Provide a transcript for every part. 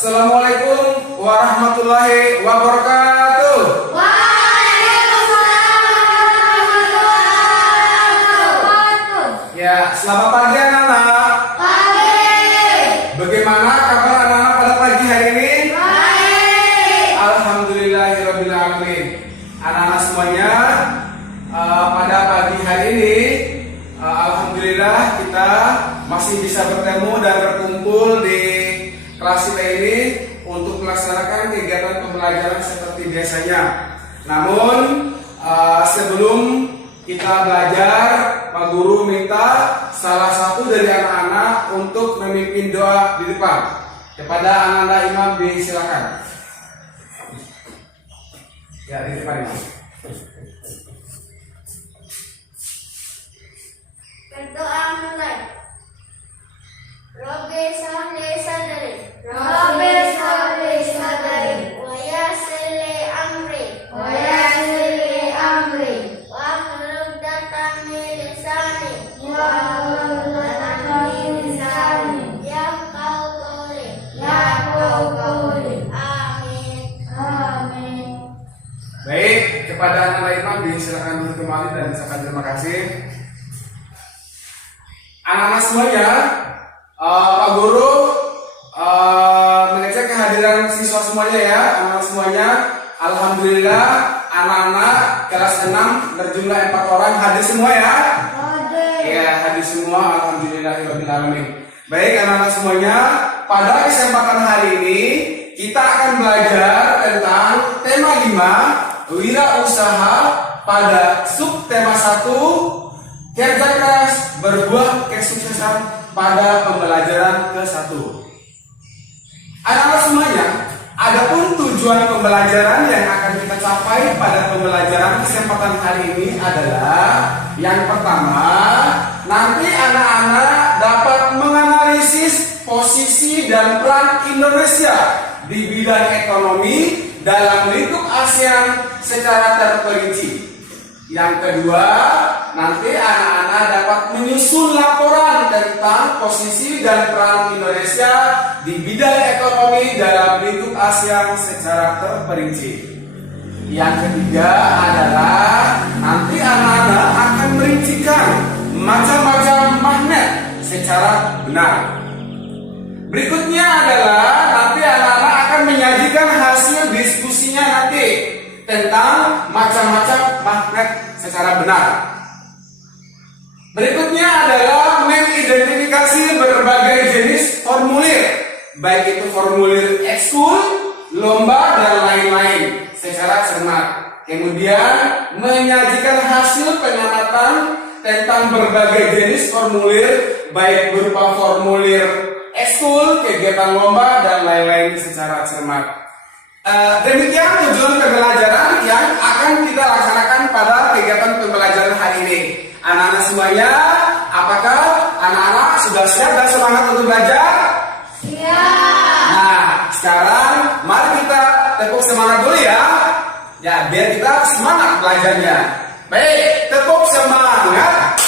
Assalamualaikum warahmatullahi wabarakatuh. Waalaikumsalam warahmatullahi wabarakatuh. Ya, selamat pagi anak-anak. Pagi. Bagaimana kabar anak-anak pada pagi hari ini? Baik. Alhamdulillahirrabbilalamin. Anak-anak semuanya, pada pagi hari ini alhamdulillah kita masih bisa bertemu dan berkumpul di kelas kita ini untuk melaksanakan kegiatan pembelajaran seperti biasanya. Namun sebelum kita belajar, Pak Guru minta salah satu dari anak-anak untuk memimpin doa di depan. Kepada anak-anak imam disilakan. Ya, di depan imam. Berdoa mulai. Rabbi sholli sadri. Rabbi sholli sadri. Wa yassir li amri. Wa yassir li amri. Wahlul 'uqdatam min lisani. Wahlul 'uqdatam min lisani. Yafqahu qawli. Yafqahu qawli. Amin. Amin. Baik, kepada anak-anak imam disilakan duduk kembali dan ucapkan terima kasih. Anak-anak semuanya, Pak Guru mengecek kehadiran siswa semuanya ya. Anak-anak semuanya, alhamdulillah anak-anak kelas 6 berjumlah 4 orang hadir semua ya. Hadir. Ya, hadir semua, alhamdulillahirrabbilalamin. Baik anak-anak semuanya, pada kesempatan hari ini kita akan belajar tentang tema 5, wirausaha, pada subtema 1, kerja keras berbuah kesuksesan pada pembelajaran ke-1. Anak-anak semuanya, adapun tujuan pembelajaran yang akan kita capai pada pembelajaran kesempatan hari ini adalah yang pertama, nanti anak-anak dapat menganalisis posisi dan peran Indonesia di bidang ekonomi dalam lingkup ASEAN secara terperinci. Yang kedua, nanti anak-anak dapat menyusun laporan tentang posisi dan peran Indonesia di bidang ekonomi dalam lingkup ASEAN secara terperinci. Yang ketiga adalah nanti anak-anak akan merincikan macam-macam magnet secara benar. Berikutnya adalah nanti anak-anak akan menyajikan hasil diskusinya nanti tentang macam-macam magnet secara benar. Berikutnya adalah mengidentifikasi berbagai jenis formulir, baik itu formulir ekskul, lomba, dan lain-lain secara cermat. Kemudian menyajikan hasil pengamatan tentang berbagai jenis formulir, baik berupa formulir ekskul, kegiatan lomba, dan lain-lain secara cermat. Demikian tujuan pembelajaran yang akan kita laksanakan pada kegiatan pembelajaran hari ini. Anak-anak semuanya, apakah anak-anak sudah siap dan semangat untuk belajar? Siap. Nah, sekarang mari kita tepuk semangat dulu ya. Ya, biar kita semangat belajarnya. Baik, tepuk semangat.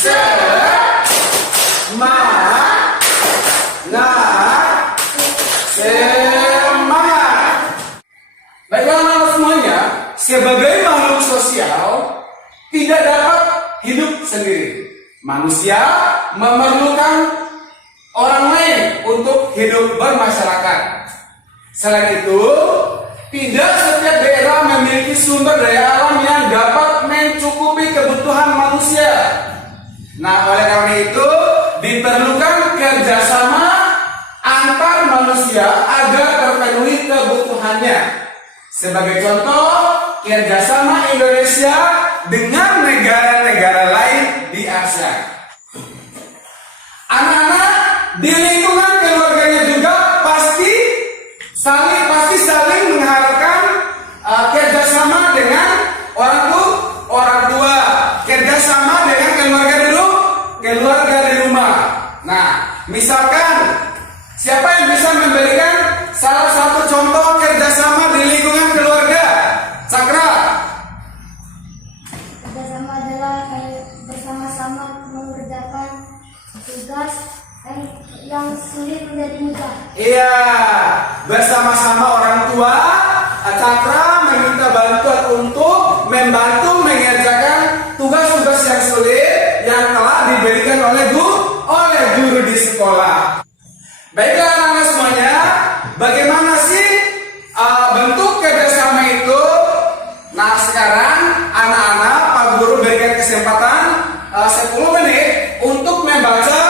Semangat. Semangat. Baiklah anak-anak semuanya, sebagai makhluk sosial tidak dapat hidup sendiri. Manusia memerlukan orang lain untuk hidup bermasyarakat. Selain itu, tidak setiap daerah memiliki sumber daya alam yang dapat mencukupi kebutuhan manusia. Nah, oleh karena itu diperlukan kerjasama antar manusia agar terpenuhi kebutuhannya. Sebagai contoh, kerjasama Indonesia dengan negara-negara lain di ASEAN. Anak-anak di lingkungan keluarganya juga pasti saling mengharapkan kerjasama dengan orang tua, kerjasama dengan keluarga di rumah. Nah, misalkan siapa yang bisa memberikan salah satu contoh kerjasama di lingkungan keluarga? Sakra. Kerjasama adalah bersama-sama mengerjakan tugas yang sulit tidak nikah. Iya, bersama-sama orang tua, Cakra meminta bantuan untuk membantu mengerjakan tugas-tugas yang sulit yang telah diberikan oleh guru di sekolah. Baiklah anak-anak semuanya, bagaimana sih bentuk kerjasama itu? Nah sekarang anak-anak Pak Guru berikan kesempatan 10 menit untuk membaca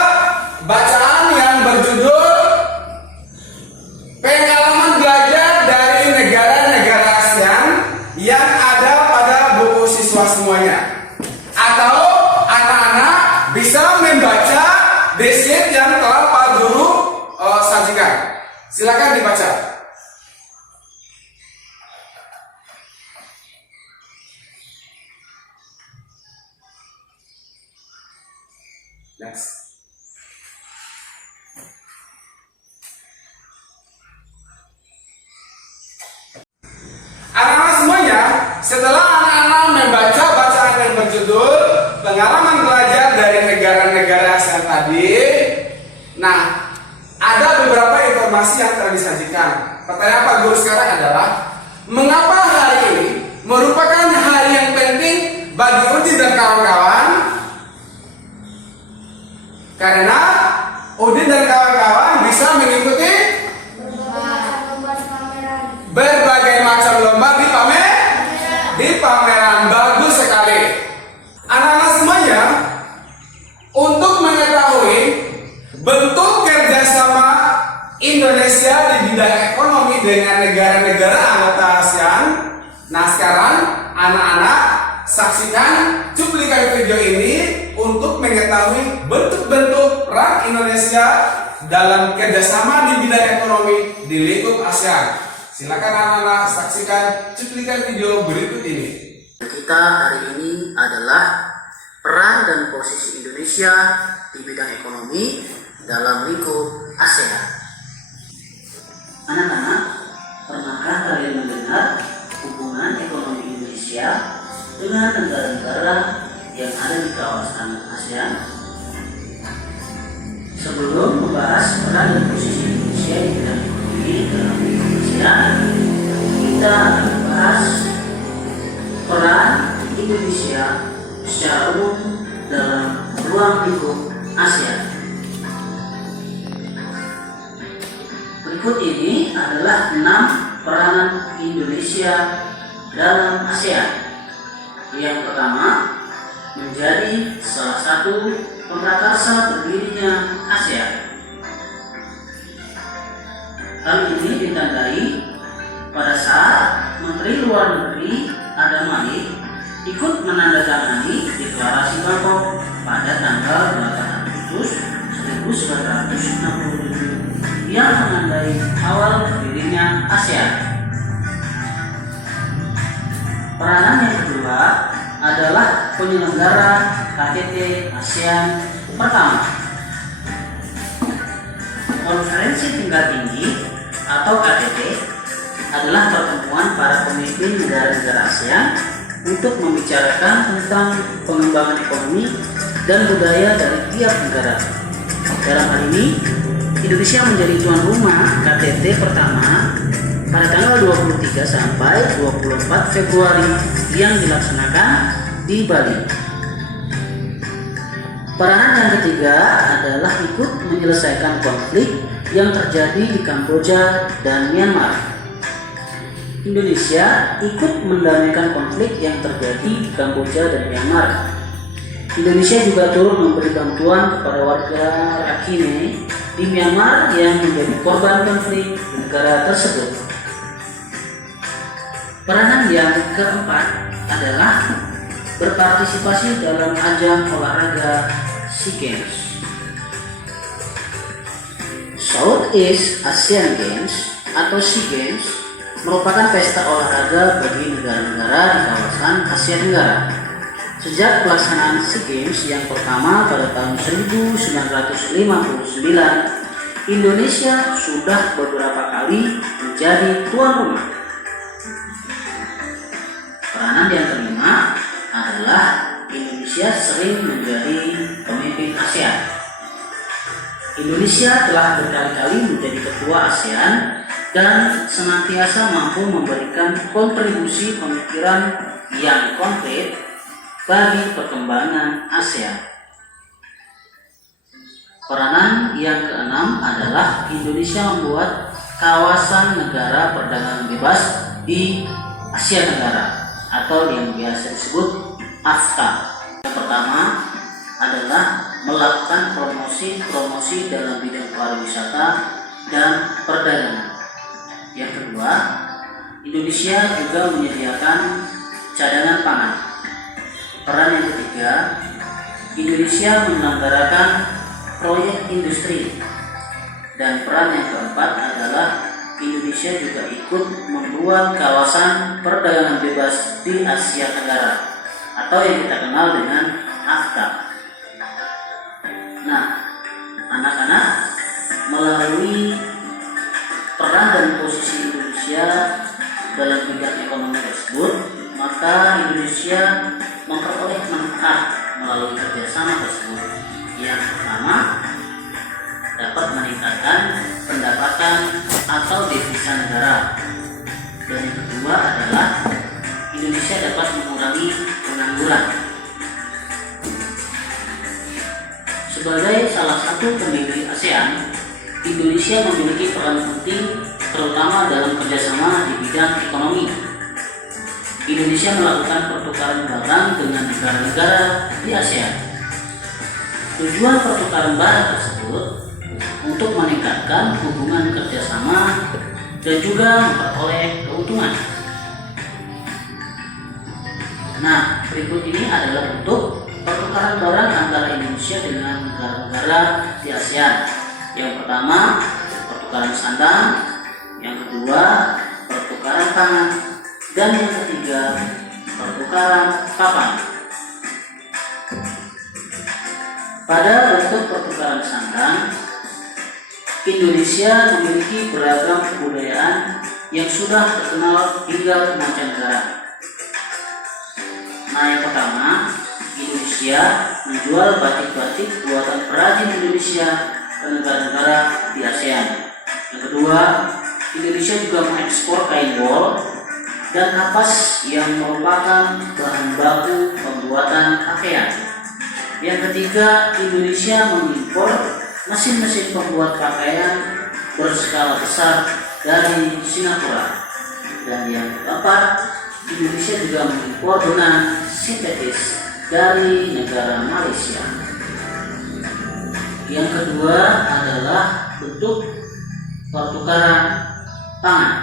bacaan yang berjudul Pengalaman Belajar dari Negara-Negara ASEAN yang ada pada buku siswa semuanya. Atau anak-anak bisa membaca di sheet yang telah Pak Guru sajikan. Silakan dibaca. Next. Anak-anak semuanya, setelah anak-anak membaca bacaan yang berjudul Pengalaman Belajar dari Negara-Negara ASEAN tadi, nah, ada beberapa informasi yang telah disajikan. Pertanyaan Pak Guru sekarang adalah, mengapa hari ini merupakan hari yang penting bagi Udin dan kawan-kawan? Karena Udin dan kawan-kawan bisa mengikuti berbagai macam lomba di pameran. Bagus sekali. Anak-anak semuanya, untuk mengetahui bentuk kerjasama Indonesia di bidang ekonomi dengan negara-negara anggota ASEAN, nah sekarang anak-anak saksikan cuplikan video ini untuk mengetahui bentuk-bentuk peran Indonesia dalam kerjasama di bidang ekonomi di lingkup ASEAN. Silakan anak-anak saksikan cuplikan video berikut ini. Kita hari ini adalah peran dan posisi Indonesia di bidang ekonomi dalam lingkup ASEAN. Anak-anak, pernahkah kalian mendengar hubungan ekonomi Indonesia dengan negara-negara yang ada di kawasan ASEAN? Sebelum membahas peran dan posisi Indonesia di bidang ekonomi dalam lingkup ASEAN, kita akan membahas peran Indonesia secara umum dalam ruang lingkup ASEAN. Berikut ini adalah 6 peranan Indonesia dalam ASEAN. Yang pertama, menjadi salah satu pemrakarsa berdirinya ASEAN. Hal ini ditandai pada saat Menteri Luar Negeri Adam Malik ikut menandatangani Deklarasi Bangkok pada tanggal 8 Agustus 1967 yang menandai awal berdirinya ASEAN. Peranan yang kedua adalah penyelenggara KTT ASEAN pertama. Konferensi tingkat tinggi atau KTT adalah pertemuan para pemimpin negara-negara ASEAN untuk membicarakan tentang pengembangan ekonomi dan budaya dari tiap negara. Dalam hal ini, Indonesia menjadi tuan rumah KTT pertama pada tanggal 23 sampai 24 Februari yang dilaksanakan di Bali. Peranan yang ketiga adalah ikut menyelesaikan konflik yang terjadi di Kamboja dan Myanmar. Indonesia ikut mendamaikan konflik yang terjadi di Kamboja dan Myanmar. Indonesia juga turut memberi bantuan kepada warga Rakhine di Myanmar yang menjadi korban konflik di negara tersebut. Peranan yang keempat adalah berpartisipasi dalam ajang olahraga SEA Games. Southeast Asian Games atau SEA Games merupakan pesta olahraga bagi negara-negara di kawasan Asia Tenggara. Sejak pelaksanaan SEA Games yang pertama pada tahun 1959, Indonesia sudah beberapa kali menjadi tuan rumah. Peranan yang kelima adalah Indonesia sering menjadi pemimpin ASEAN. Indonesia telah berkali-kali menjadi ketua ASEAN dan senantiasa mampu memberikan kontribusi pemikiran yang konkret bagi perkembangan ASEAN. Peranan yang keenam adalah Indonesia membuat kawasan negara perdagangan bebas di Asia Tenggara atau yang biasa disebut AFTA. Yang pertama adalah melakukan promosi dalam bidang pariwisata dan perdagangan. Yang kedua, Indonesia juga menyediakan cadangan pangan. Peran yang ketiga, Indonesia menyelenggarakan proyek industri. Dan peran yang keempat adalah Indonesia juga ikut membuat kawasan perdagangan bebas di Asia Tenggara atau yang kita kenal dengan AFTA. Nah, anak-anak, melalui peran dan posisi Indonesia dalam bidang ekonomi tersebut, maka Indonesia memperoleh manfaat melalui kerjasama tersebut. Yang pertama, dapat meningkatkan pendapatan atau devisa negara. Dan yang kedua adalah Indonesia dapat mengurangi pengangguran. Sebagai salah satu pendiri ASEAN, Indonesia memiliki peran penting terutama dalam kerjasama di bidang ekonomi. Indonesia melakukan pertukaran barang dengan negara-negara di ASEAN. Tujuan pertukaran barang tersebut untuk meningkatkan hubungan kerjasama dan juga memperoleh keuntungan. Nah, berikut ini adalah bentuk pertukaran barang antara Indonesia dengan negara-negara di ASEAN. Yang pertama, pertukaran sandang. Yang kedua, pertukaran pangan. Dan yang ketiga, pertukaran papan. Pada bentuk pertukaran sandang, Indonesia memiliki beragam kebudayaan yang sudah terkenal hingga ke mancanegara. Nah, yang pertama, Indonesia menjual batik-batik buatan perajin Indonesia ke negara-negara di ASEAN. Yang kedua, Indonesia juga mengekspor kain wol dan kapas yang merupakan bahan baku pembuatan pakaian. Yang ketiga, Indonesia mengimpor mesin-mesin pembuat pakaian berskala besar dari Singapura. Dan yang keempat, Indonesia juga mengimpor benang sintetis dari negara Malaysia. Yang kedua adalah bentuk pertukaran pangan.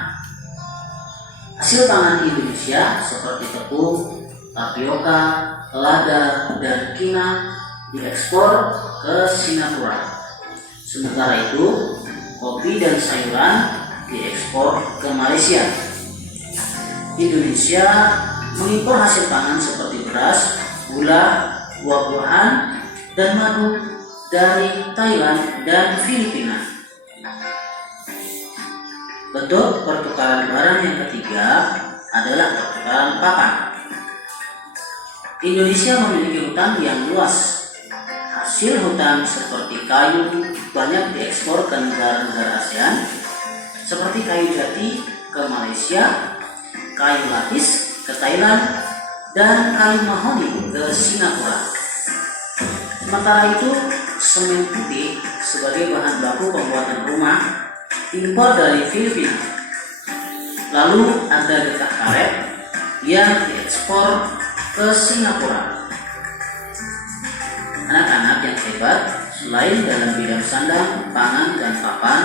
Hasil pangan Indonesia seperti tepung, tapioka, lada, dan kina diekspor ke Singapura. Sementara itu, kopi dan sayuran diekspor ke Malaysia. Indonesia mengimpor hasil pangan seperti beras, gula, buah-buahan, dan madu dari Thailand dan Filipina. Bentuk pertukaran barang yang ketiga adalah pertukaran papan. Indonesia memiliki hutan yang luas. Hasil hutan seperti kayu banyak diekspor ke negara-negara ASEAN, seperti kayu jati ke Malaysia, kayu lapis ke Thailand, dan kayu mahoni ke Singapura. Sementara itu, semen putih sebagai bahan baku pembuatan rumah impor dari Filipina. Lalu ada getah karet yang diekspor ke Singapura. Anak-anak yang hebat, selain dalam bidang sandang, pangan, dan papan,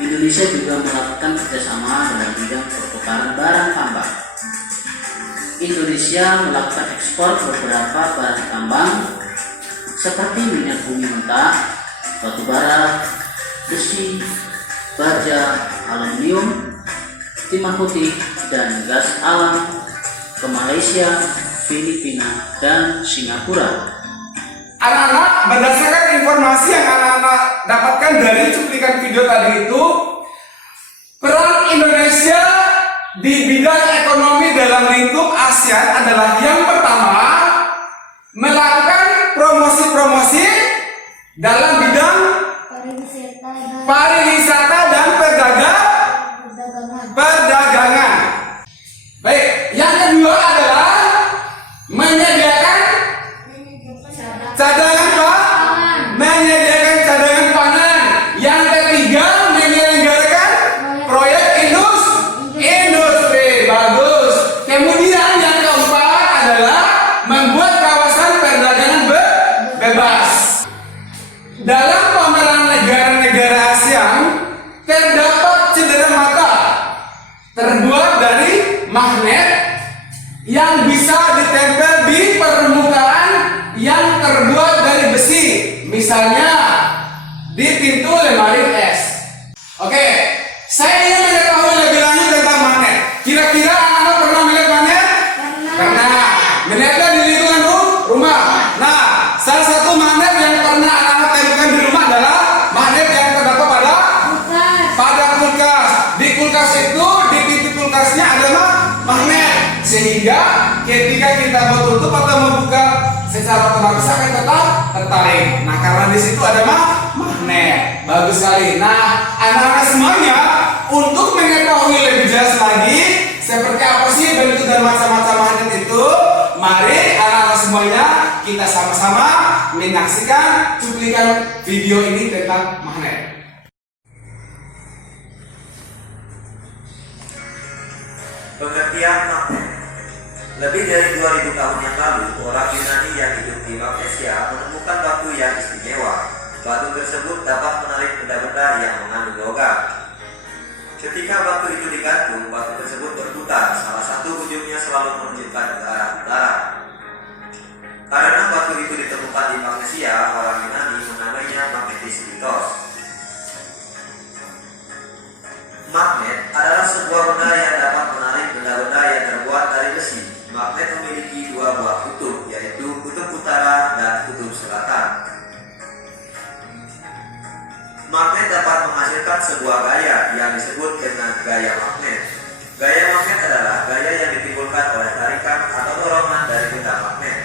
Indonesia juga melakukan kerjasama dalam bidang pertukaran barang tambang. Indonesia melakukan ekspor beberapa barang tambang seperti minyak bumi mentah, batu bara, besi, baja, aluminium, timah putih, dan gas alam ke Malaysia, Filipina, dan Singapura. Anak-anak, berdasarkan informasi yang anak-anak dapatkan dari cuplikan video tadi itu, peran Indonesia di bidang ekonomi dalam lingkup ASEAN adalah yang pertama, melakukan promosi-promosi dalam bidang pariwisata dan perdagangan. Baik, yang kedua adalah menyediakan cadangan menyediakan cadangan pangan. Yang ketiga menyelenggarakan proyek industri. Bagus. Kemudian yang keempat adalah membuat kawasan perdagangan bebas. Dalam pameran negara-negara ASEAN terdapat cendera mata terbuat dari magnet yang bisa ditempel di permukaan yang terbuat dari besi, misalnya di pintu lemari es. Oke, saya ingin mengetahui lebih lanjut tentang magnet. Kira-kira anak-anak pernah melihat magnet? Pernah. Melihatnya di lingkungan rumah. Nah, salah satu magnet yang pernah anak-anak temukan di rumah adalah magnet yang terdapat pada kulkas. Di kulkas itu, di pintu kulkasnya ada magnet, sehingga ketika kita menutup atau membuka secara otomatis akan tetap tertarik. Nah, karena di situ ada magnet. Bagus sekali. Nah, anak-anak semuanya, untuk mengetahui lebih jelas lagi seperti apa sih bentuk dan macam-macam magnet itu, mari anak-anak semuanya kita sama-sama menyaksikan cuplikan video ini tentang magnet. Pengertian magnet. Lebih dari 2000 tahun yang lalu, orang Yunani yang hidup di Magnesia menemukan batu yang istimewa. Batu tersebut dapat menarik benda-benda yang mengandung logam. Ketika batu itu digantung, batu tersebut berputar. Salah satu ujungnya selalu menunjukkan ke arah utara. Karena batu itu ditemukan di Magnesia, orang Yunani menamainya magnetis mitos. Magnet adalah sebuah benda yang dapat menarik benda-benda yang terbuat dari besi. Magnet memiliki dua buah kutub, yaitu kutub utara dan kutub selatan. Magnet dapat menghasilkan sebuah gaya yang disebut dengan gaya magnet. Gaya magnet adalah gaya yang ditimbulkan oleh tarikan atau dorongan dari benda magnet.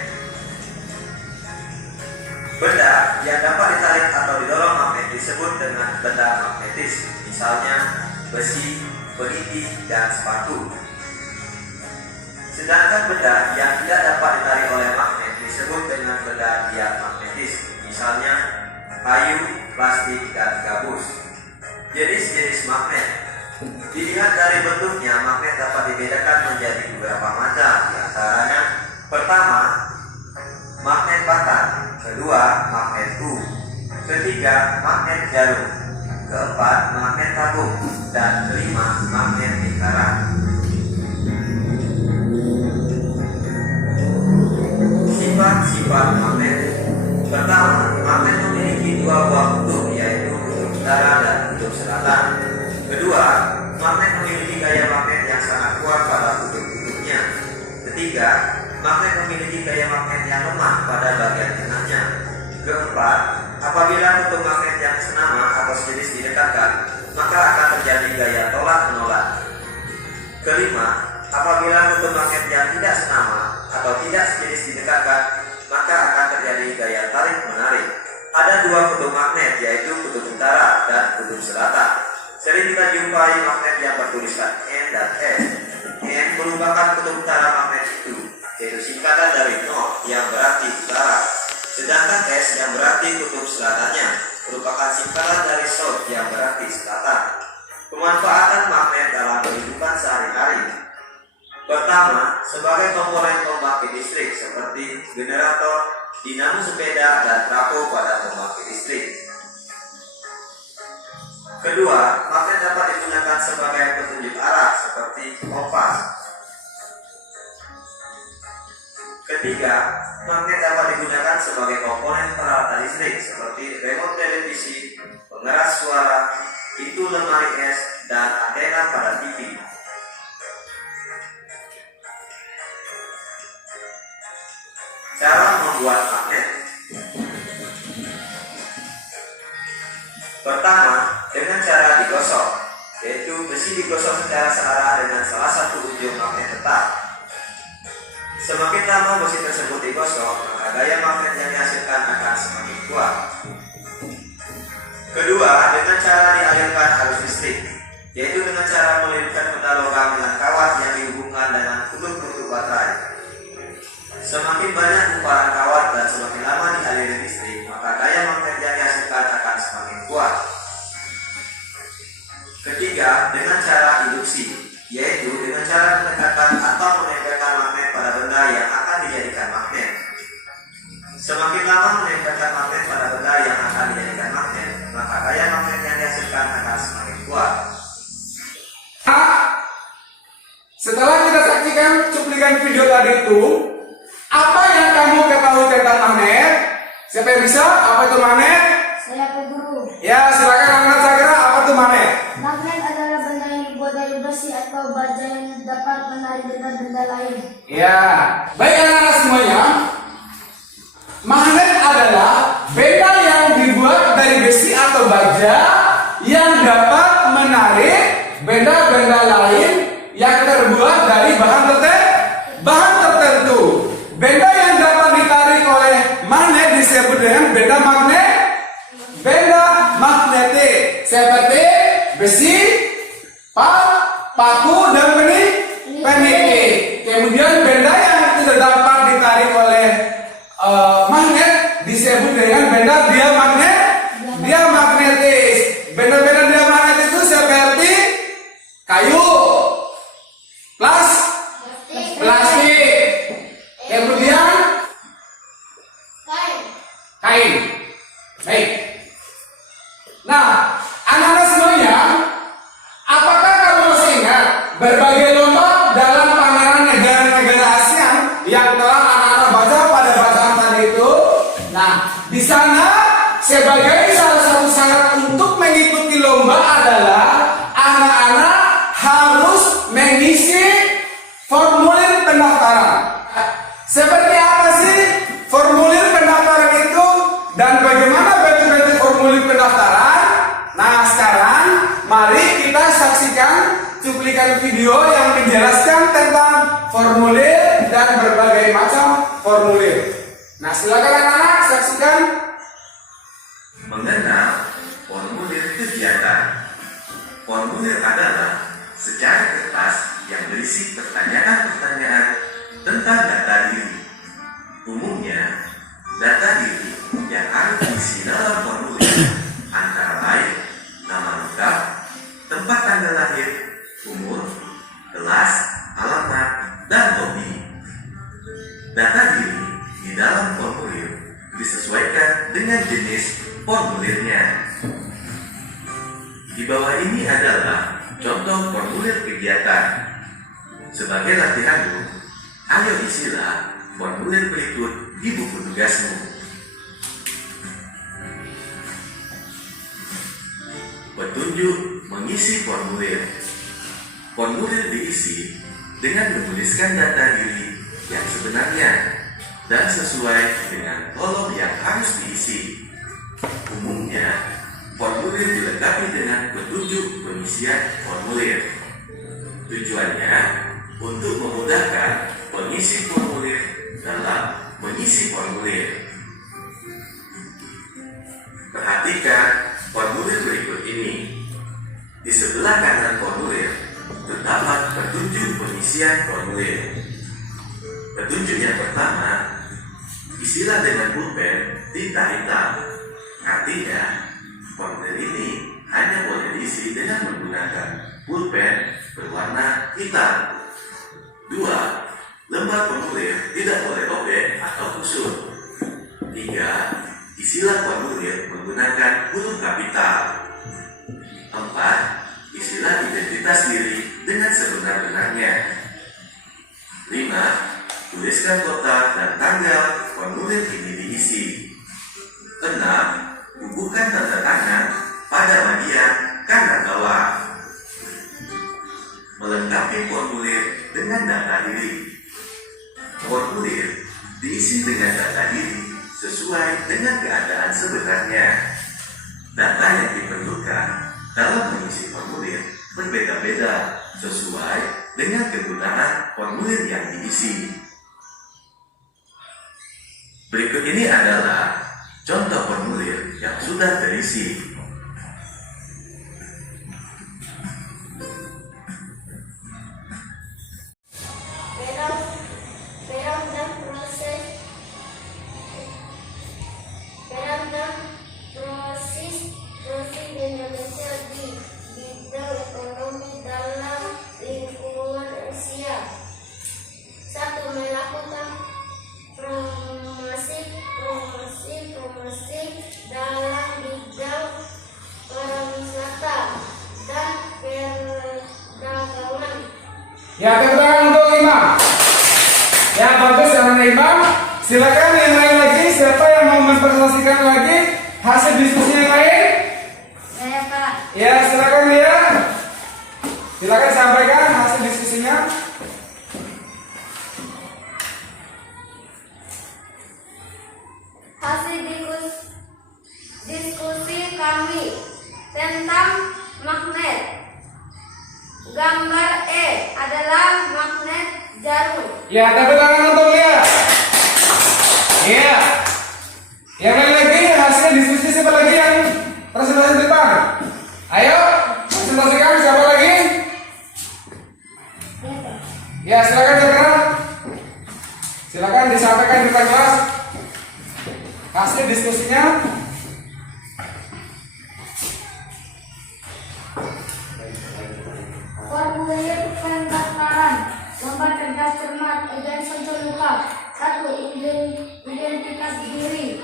Benda yang dapat ditarik atau didorong magnet disebut dengan benda magnetis, misalnya besi, peliti, dan sepatu. Sedangkan benda yang tidak dapat ditarik oleh magnet disebut dengan benda diamagnetis, misalnya kayu, plastik, dan gabus. Jenis-jenis magnet. Dilihat dari bentuknya, magnet dapat dibedakan menjadi beberapa macam. Di antaranya, pertama, magnet batang. Kedua, magnet ketiga, magnet jarum. Keempat, magnet tabung. Dan kelima, magnet lingkaran. Sifat-sifat magnet. Pertama, magnet memiliki dua buah kutub, yaitu kutub utara dan kutub selatan. Kedua, magnet memiliki gaya magnet yang sangat kuat pada kutub-kutubnya. Ketiga, magnet memiliki gaya magnet yang lemah pada bagian tengahnya. Keempat, apabila kutub magnet yang senama atau sejenis didekatkan, maka akan terjadi gaya tolak-menolak. Kelima, apabila kutub magnet yang tidak senama atau tidak sejenis didekatkan, maka akan terjadi gaya tarik-menarik. Ada dua kutub magnet, yaitu kutub utara dan kutub selatan. Sering kita jumpai magnet yang bertuliskan N dan S. N merupakan kutub utara magnet itu, yaitu singkatan dari North yang berarti utara. Sedangkan S yang berarti kutub selatannya merupakan singkatan dari South yang berarti selatan. Pemanfaatan magnet dalam kehidupan sehari-hari. Pertama, sebagai komponen pembangkit listrik seperti generator, dinamo sepeda, dan trafo pada pembangkit listrik. Kedua, magnet dapat digunakan sebagai petunjuk arah seperti kompas. Ketiga, magnet dapat digunakan sebagai komponen peralatan listrik seperti remote televisi, pengeras suara, pintu lemari es, dan antena pada TV. Cara membuat magnet. Pertama, dengan cara digosok, yaitu besi digosok secara searah dengan salah satu ujung magnet tetap. Semakin lama besi tersebut digosok, maka gaya magnet yang dihasilkan akan semakin kuat. Kedua, dengan cara cara dialirkan arus listrik, yaitu dengan cara melilitkan benda logam dengan kawat yang dihubungkan dengan kutub-kutub baterai. Semakin banyak kumparan kawat dan semakin lama dialiri listrik, maka daya magnet yang dihasilkan akan semakin kuat. Ketiga, dengan cara induksi, yaitu dengan cara mendekatkan atau menempelkan magnet pada benda yang akan dijadikan magnet. Semakin lama menempelkan magnet pada benda yang akan dijadikan magnet, maka daya magnet yang dihasilkan akan semakin kuat. Setelah kita saksikan cuplikan video tadi itu, apa yang kamu ketahui tentang magnet? Siapa yang bisa? Apa itu magnet? Saya Pak Guru. Ya, silakan anak Sagra, apa itu magnet? Magnet adalah benda yang dibuat dari besi atau baja yang dapat menarik benda-benda lain. Ya, baik anak-anak semuanya. Magnet adalah benda yang dibuat dari besi atau baja yang dapat menarik benda-benda lain yang terbuat dari bahan tertentu. Benda yang dapat ditarik oleh magnet disebut dengan benda magnetik, seperti besi, paku, dan penitik. Kemudian benda yang tidak dapat ditarik oleh magnet disebut dengan benda diamagnetis. Benda-benda diamagnetis itu seperti kayu, plastik, kemudian kain. Baik. Nah, anak-anak semuanya, apakah kamu masih ingat berbagai lomba dalam pameran negara-negara ASEAN yang telah anak-anak baca pada bacaan tadi itu? Nah, di sana sebagai salah satu syarat untuk mengikuti lomba adalah anak-anak harus mengisi formulir pendaftaran. Seperti apa sih formulir pendaftaran itu dan bagaimana bentuk-bentuk formulir pendaftaran? Nah, sekarang mari kita saksikan cuplikan video yang menjelaskan tentang formulir dan berbagai macam formulir. Nah, silakan anak-anak saksikan. Mengenal formulir kegiatan. Formulir adalah secara kertas yang berisi pertanyaan-pertanyaan tentang data diri. Umumnya, data diri yang harus diisi dalam formulir antara lain nama lengkap, tempat tanggal lahir, umur, kelas, alamat, dan hobi. Data diri di dalam formulir disesuaikan dengan jenis formulirnya. Di bawah ini adalah contoh formulir kegiatan. Sebagai latihanmu, ayo isilah formulir berikut di buku tugasmu. Petunjuk mengisi formulir. Formulir diisi dengan menuliskan data diri yang sebenarnya dan sesuai dengan kolom yang harus diisi. Umumnya, formulir dilengkapi dengan petunjuk pengisian formulir. Tujuannya untuk memudahkan pengisi formulir dalam mengisi formulir. Perhatikan formulir berikut ini. Di sebelah kanan formulir terdapat petunjuk pengisian formulir. Petunjuk yang pertama, isilah dengan pulpen tinta hitam. Artinya, formulir ini hanya boleh diisi dengan menggunakan pulpen berwarna hitam. 2. Lembar formulir tidak boleh robek atau kusut. 3. Isilah formulir menggunakan huruf kapital. 4. Isilah identitas diri dengan sebenar-benarnya. 5. Tuliskan kota dan tanggal formulir ini diisi. 6. Bubuhkan tanda tangan pada bagian kanan bawah. Melengkapi formulir dengan data diri. Formulir diisi dengan data diri sesuai dengan keadaan sebenarnya. Data yang diperlukan dalam mengisi formulir berbeda-beda sesuai dengan kegunaan formulir yang diisi. Berikut ini adalah contoh formulir yang sudah terisi. Ya, tepuk tangan untuk imam. Ya, bagus anak imam. Silakan yang lain lagi. Siapa yang mau mempresentasikan lagi hasil diskusi yang lain? Saya Kak. Ya, silakan dia. Silakan sampaikan hasil diskusinya. Hasil diskusi kami tentang magnet. Gambar E adalah magnet jarum. Ya, tepuk tangan untuk dia. Ya. Yang lain lagi hasil diskusi siapa lagi yang presentasi depan? Ayo, presentasikan siapa lagi? Ya, silakan saudara. Silakan disampaikan di depan kelas hasil diskusinya. Formulir pendaftaran. Lomba cerdas cermat, ujian lengkap. 1. Identitas diri.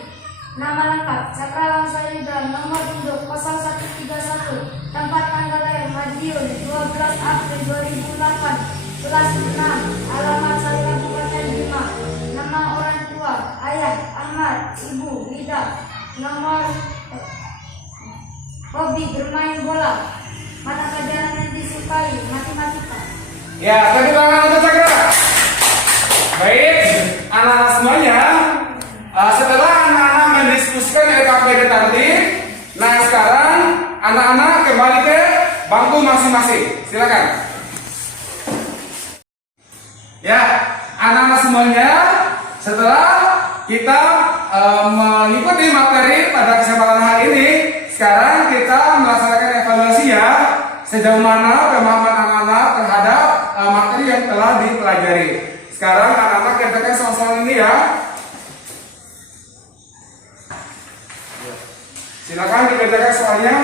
Nama lengkap Cakra Langsarida, nomor induk 0131, tempat tanggal lahir Madiun 12 April 2008, kelas 6, alamat saya Kabupaten Demak, nama orang tua ayah Ahmad, ibu Lida, nomor hobi bermain bola, mata pelajaran yang disukai matematika. Ya, tepuk tangan untuk Cakra. Baik, anak-anak semuanya, setelah anak-anak mendiskusikan LKPD tadi, nah sekarang anak-anak kembali ke bangku masing-masing. Silakan. Ya, anak-anak semuanya, setelah kita mengikuti materi pada kesempatan hari ini, sekarang kita melaksanakan evaluasi ya, sejauh mana pemahaman anak-anak terhadap materi yang telah dipelajari. Sekarang anak-anak kerjakan soal-soal ini ya. Silakan dikerjakan soalnya.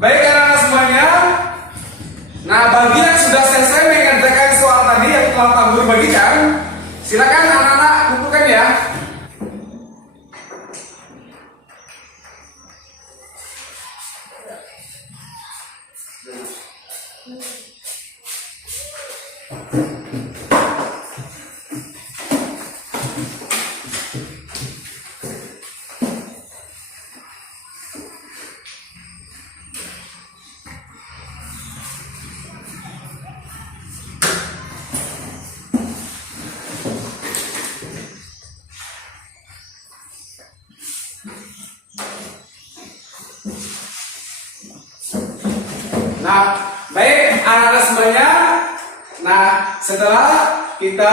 Baik anak-anak semuanya. Nah, bagi yang sudah selesai mengerjakan soal tadi yang telah Pak Guru bagikan, silakan anak-anak kumpulkan ya. Nah, baik anak-anak semuanya. Nah, setelah kita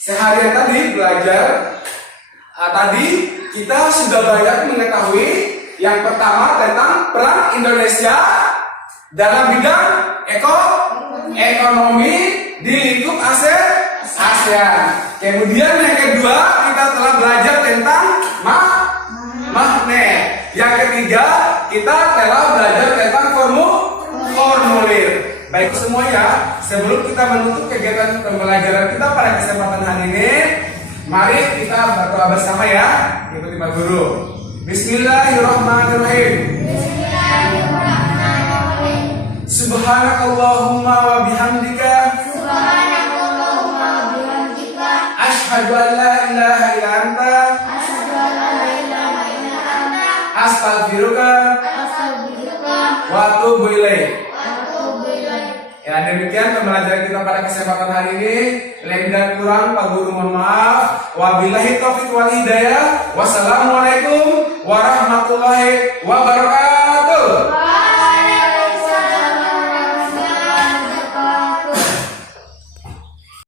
seharian tadi belajar, tadi kita sudah banyak mengetahui yang pertama tentang peran Indonesia dalam bidang ekonomi di lingkup ASEAN. Kemudian yang kedua kita telah belajar tentang magnet. Yang ketiga kita telah belajar tentang formulir. Baik semuanya, sebelum kita menutup kegiatan pembelajaran kita pada kesempatan hari ini, mari kita berdoa bersama ya. Ikuti Pak Guru. Bismillahirrahmanirrahim. Subhanakallahumma wa bihamdika. Asyhadu an la ilaha illa anta. Astaghfiruka wa atubu ilaik. Ya, demikian pembelajaran kita pada kesempatan hari ini. Lebih dan kurang Pak Guru mohon maaf. Wabillahi taufiq wal hidayah. Wassalamualaikum warahmatullahi wabarakatuh.